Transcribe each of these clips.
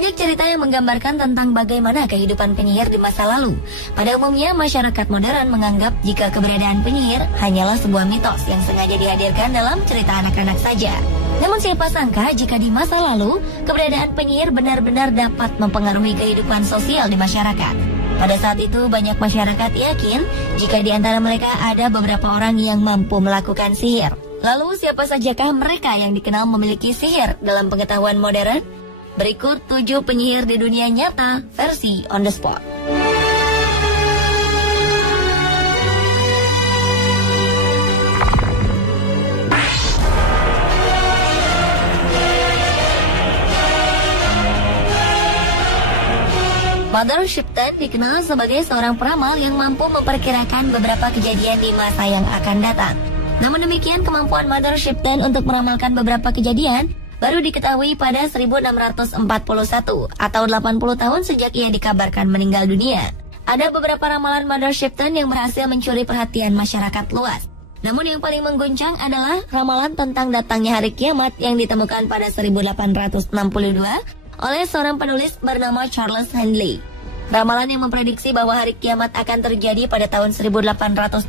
Banyak cerita yang menggambarkan tentang bagaimana kehidupan penyihir di masa lalu. Pada umumnya, masyarakat modern menganggap jika keberadaan penyihir hanyalah sebuah mitos yang sengaja dihadirkan dalam cerita anak-anak saja. Namun siapa sangka jika di masa lalu, keberadaan penyihir benar-benar dapat mempengaruhi kehidupan sosial di masyarakat. Pada saat itu, banyak masyarakat yakin jika di antara mereka ada beberapa orang yang mampu melakukan sihir. Lalu siapa sajakah mereka yang dikenal memiliki sihir dalam pengetahuan modern? Berikut 7 penyihir di dunia nyata versi on the spot. Mother Shipton dikenal sebagai seorang peramal yang mampu memperkirakan beberapa kejadian di masa yang akan datang. Namun demikian, kemampuan Mother Shipton untuk meramalkan beberapa kejadian baru diketahui pada 1641 atau 80 tahun sejak ia dikabarkan meninggal dunia. Ada beberapa ramalan Mother Shipton yang berhasil mencuri perhatian masyarakat luas. Namun yang paling mengguncang adalah ramalan tentang datangnya hari kiamat yang ditemukan pada 1862 oleh seorang penulis bernama Charles Handley. Ramalan yang memprediksi bahwa hari kiamat akan terjadi pada tahun 1881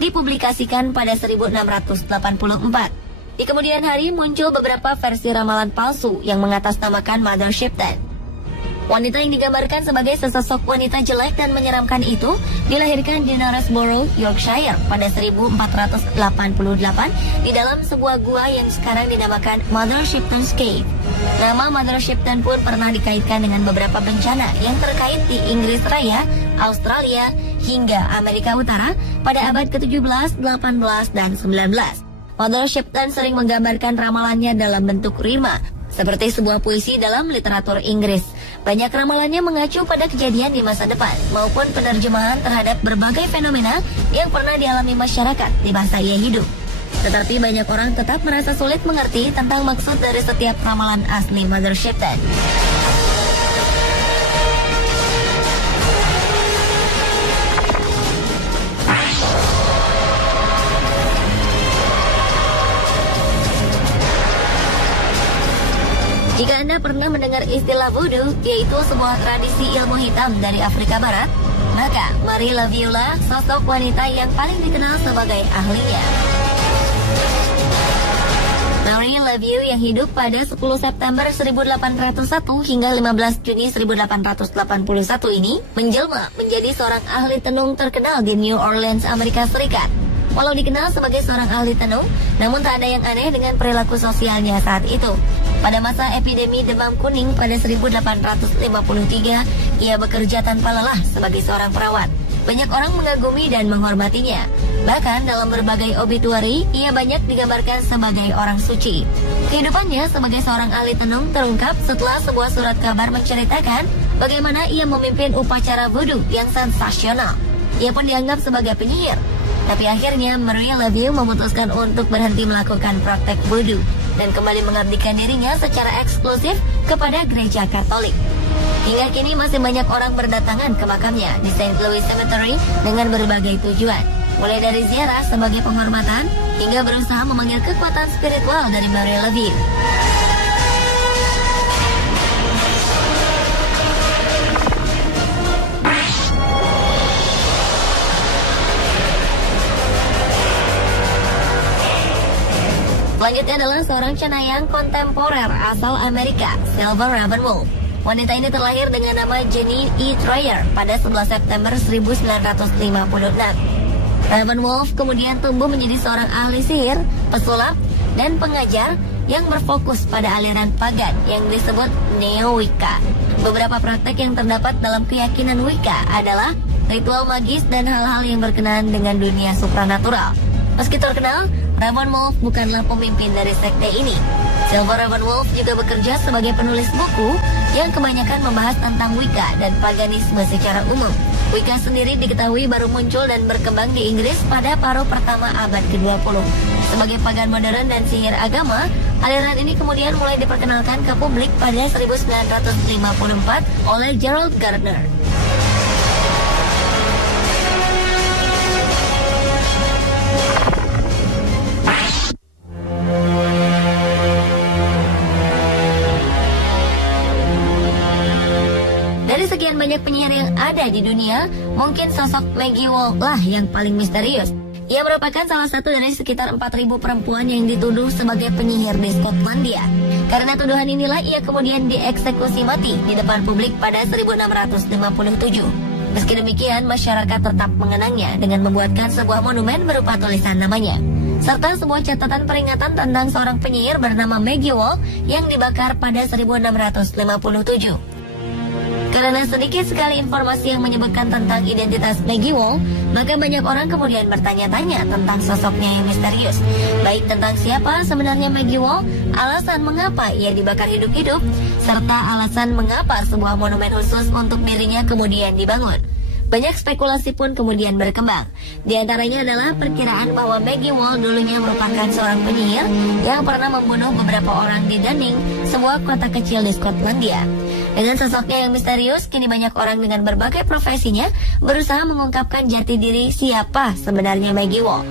dipublikasikan pada 1684. Di kemudian hari muncul beberapa versi ramalan palsu yang mengatasnamakan Mother Shipton. Wanita yang digambarkan sebagai sesosok wanita jelek dan menyeramkan itu dilahirkan di Knaresborough, Yorkshire pada 1488 di dalam sebuah gua yang sekarang dinamakan Mother Shipton's Cave. Nama Mother Shipton pun pernah dikaitkan dengan beberapa bencana yang terkait di Inggris Raya, Australia, hingga Amerika Utara pada abad ke-17, 18, dan 19. Mother Shipton sering menggambarkan ramalannya dalam bentuk rima, seperti sebuah puisi dalam literatur Inggris. Banyak ramalannya mengacu pada kejadian di masa depan, maupun penerjemahan terhadap berbagai fenomena yang pernah dialami masyarakat di masa ia hidup. Tetapi banyak orang tetap merasa sulit mengerti tentang maksud dari setiap ramalan asli Mother Shipton. Jika Anda pernah mendengar istilah voodoo, yaitu sebuah tradisi ilmu hitam dari Afrika Barat, maka Marie Laveau lah sosok wanita yang paling dikenal sebagai ahlinya. Marie Laveau yang hidup pada 10 September 1801 hingga 15 Juni 1881 ini menjelma menjadi seorang ahli tenung terkenal di New Orleans, Amerika Serikat. Walau dikenal sebagai seorang ahli tenung, namun tak ada yang aneh dengan perilaku sosialnya saat itu. Pada masa epidemi demam kuning pada 1853, ia bekerja tanpa lelah sebagai seorang perawat. Banyak orang mengagumi dan menghormatinya. Bahkan dalam berbagai obituari, ia banyak digambarkan sebagai orang suci. Kehidupannya sebagai seorang ahli tenung terungkap setelah sebuah surat kabar menceritakan bagaimana ia memimpin upacara voodoo yang sensasional. Ia pun dianggap sebagai penyihir. Tapi akhirnya Marie Laveau memutuskan untuk berhenti melakukan praktek voodoo dan kembali mengabdikan dirinya secara eksklusif kepada gereja Katolik. Hingga kini masih banyak orang berdatangan ke makamnya di St. Louis Cemetery dengan berbagai tujuan, mulai dari ziarah sebagai penghormatan hingga berusaha memanggil kekuatan spiritual dari Marie Laveau. Selanjutnya adalah seorang cenayang kontemporer asal Amerika, Silver Ravenwolf. Wanita ini terlahir dengan nama Jenny E. Troyer pada 11 September 1956. Ravenwolf kemudian tumbuh menjadi seorang ahli sihir, pesulap, dan pengajar yang berfokus pada aliran pagan yang disebut Neo-Wicca. Beberapa praktek yang terdapat dalam keyakinan Wicca adalah ritual magis dan hal-hal yang berkenaan dengan dunia supranatural. Meski terkenal, Ravenwolf bukanlah pemimpin dari sekte ini. Silver Ravenwolf juga bekerja sebagai penulis buku yang kebanyakan membahas tentang Wicca dan paganisme secara umum. Wicca sendiri diketahui baru muncul dan berkembang di Inggris pada paruh pertama abad ke-20. Sebagai pagan modern dan sihir agama, aliran ini kemudian mulai diperkenalkan ke publik pada 1954 oleh Gerald Gardner. ada di dunia, mungkin sosok Maggie Wall lah yang paling misterius. Ia merupakan salah satu dari sekitar 4.000 perempuan yang dituduh sebagai penyihir di Skotlandia. Karena tuduhan inilah ia kemudian dieksekusi mati di depan publik pada 1657. Meski demikian, masyarakat tetap mengenangnya dengan membuatkan sebuah monumen berupa tulisan namanya, serta sebuah catatan peringatan tentang seorang penyihir bernama Maggie Wall yang dibakar pada 1657. Karena sedikit sekali informasi yang menyebutkan tentang identitas Maggie Wall, maka banyak orang kemudian bertanya-tanya tentang sosoknya yang misterius, baik tentang siapa sebenarnya Maggie Wall, alasan mengapa ia dibakar hidup-hidup, serta alasan mengapa sebuah monumen khusus untuk dirinya kemudian dibangun. Banyak spekulasi pun kemudian berkembang. Di antaranya adalah perkiraan bahwa Maggie Wall dulunya merupakan seorang penyihir yang pernah membunuh beberapa orang di Dunning, sebuah kota kecil di Skotlandia. Dengan sosoknya yang misterius, kini banyak orang dengan berbagai profesinya berusaha mengungkapkan jati diri siapa sebenarnya Maggie Wall.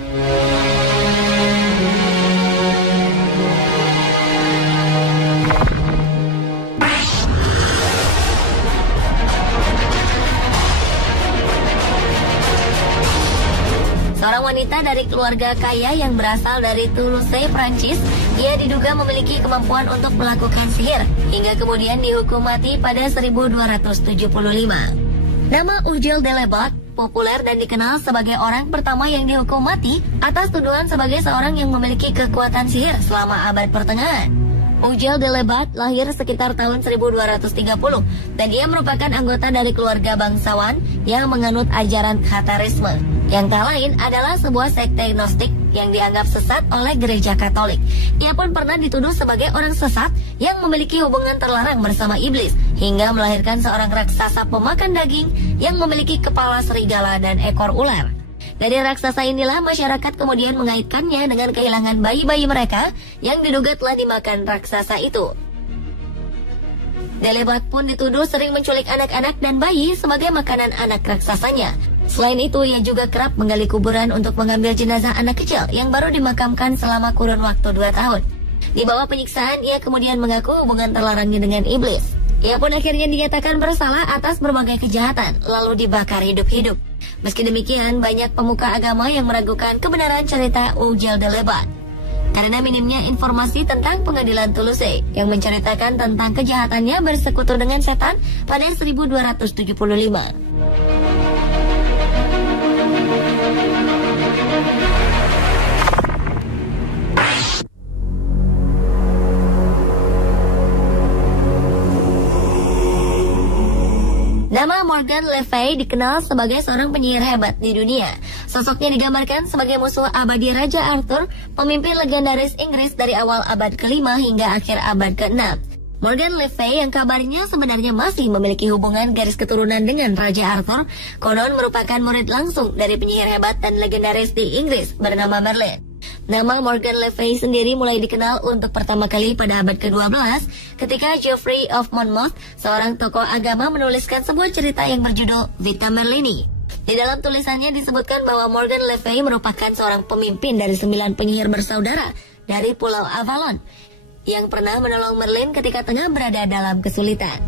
Seorang wanita dari keluarga kaya yang berasal dari Toulouse, Prancis, ia diduga memiliki kemampuan untuk melakukan sihir, hingga kemudian dihukum mati pada 1275. Nama Ugel Delebot populer dan dikenal sebagai orang pertama yang dihukum mati atas tuduhan sebagai seorang yang memiliki kekuatan sihir selama abad pertengahan. Ugel Delebot lahir sekitar tahun 1230 dan ia merupakan anggota dari keluarga bangsawan yang menganut ajaran Khatarisme. Yang tak lain adalah sebuah sekte Gnostik yang dianggap sesat oleh gereja Katolik. Ia pun pernah dituduh sebagai orang sesat yang memiliki hubungan terlarang bersama iblis, hingga melahirkan seorang raksasa pemakan daging yang memiliki kepala serigala dan ekor ular. Dari raksasa inilah masyarakat kemudian mengaitkannya dengan kehilangan bayi-bayi mereka yang diduga telah dimakan raksasa itu. Delebot pun dituduh sering menculik anak-anak dan bayi sebagai makanan anak raksasanya. Selain itu, ia juga kerap menggali kuburan untuk mengambil jenazah anak kecil yang baru dimakamkan selama kurun waktu 2 tahun. Di bawah penyiksaan, ia kemudian mengaku hubungan terlarangnya dengan iblis. Ia pun akhirnya dinyatakan bersalah atas berbagai kejahatan, lalu dibakar hidup-hidup. Meski demikian, banyak pemuka agama yang meragukan kebenaran cerita Ugel Delebot karena minimnya informasi tentang pengadilan Toulouse yang menceritakan tentang kejahatannya bersekutu dengan setan pada 1275. Nama Morgan Le Fay dikenal sebagai seorang penyihir hebat di dunia. Sosoknya digambarkan sebagai musuh abadi Raja Arthur, pemimpin legendaris Inggris dari awal abad ke-5 hingga akhir abad ke-6. Morgan Le Fay yang kabarnya sebenarnya masih memiliki hubungan garis keturunan dengan Raja Arthur, konon merupakan murid langsung dari penyihir hebat dan legendaris di Inggris bernama Merlin. Nama Morgan Le Fay sendiri mulai dikenal untuk pertama kali pada abad ke-12 ketika Geoffrey of Monmouth, seorang tokoh agama, menuliskan sebuah cerita yang berjudul Vita Merlini. Di dalam tulisannya disebutkan bahwa Morgan Le Fay merupakan seorang pemimpin dari 9 penyihir bersaudara dari Pulau Avalon yang pernah menolong Merlin ketika tengah berada dalam kesulitan.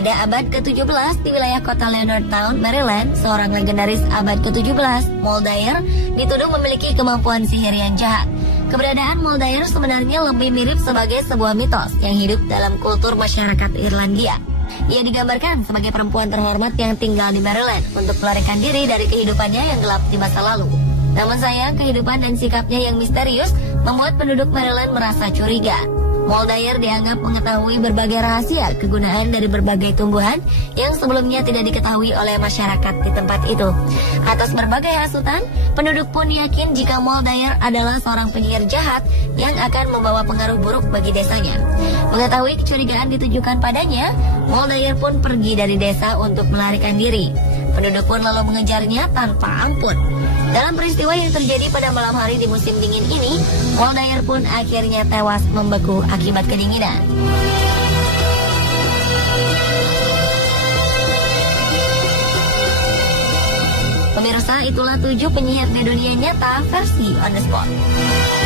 Pada abad ke-17 di wilayah kota Leonardtown, Maryland, seorang legendaris abad ke-17, Moldair, dituduh memiliki kemampuan sihir yang jahat. Keberadaan Moldair sebenarnya lebih mirip sebagai sebuah mitos yang hidup dalam kultur masyarakat Irlandia. Ia digambarkan sebagai perempuan terhormat yang tinggal di Maryland untuk melarikan diri dari kehidupannya yang gelap di masa lalu. Namun sayang, kehidupan dan sikapnya yang misterius membuat penduduk Maryland merasa curiga. Moldair dianggap mengetahui berbagai rahasia kegunaan dari berbagai tumbuhan yang sebelumnya tidak diketahui oleh masyarakat di tempat itu. Atas berbagai hasutan, penduduk pun yakin jika Moldair adalah seorang penyihir jahat yang akan membawa pengaruh buruk bagi desanya. Mengetahui kecurigaan ditujukan padanya, Moldair pun pergi dari desa untuk melarikan diri. Penduduk pun lalu mengejarnya tanpa ampun. Dalam peristiwa yang terjadi pada malam hari di musim dingin ini, Moldair pun akhirnya tewas membeku akibat kedinginan. itulah 7 penyihir di dunia nyata versi On The Spot.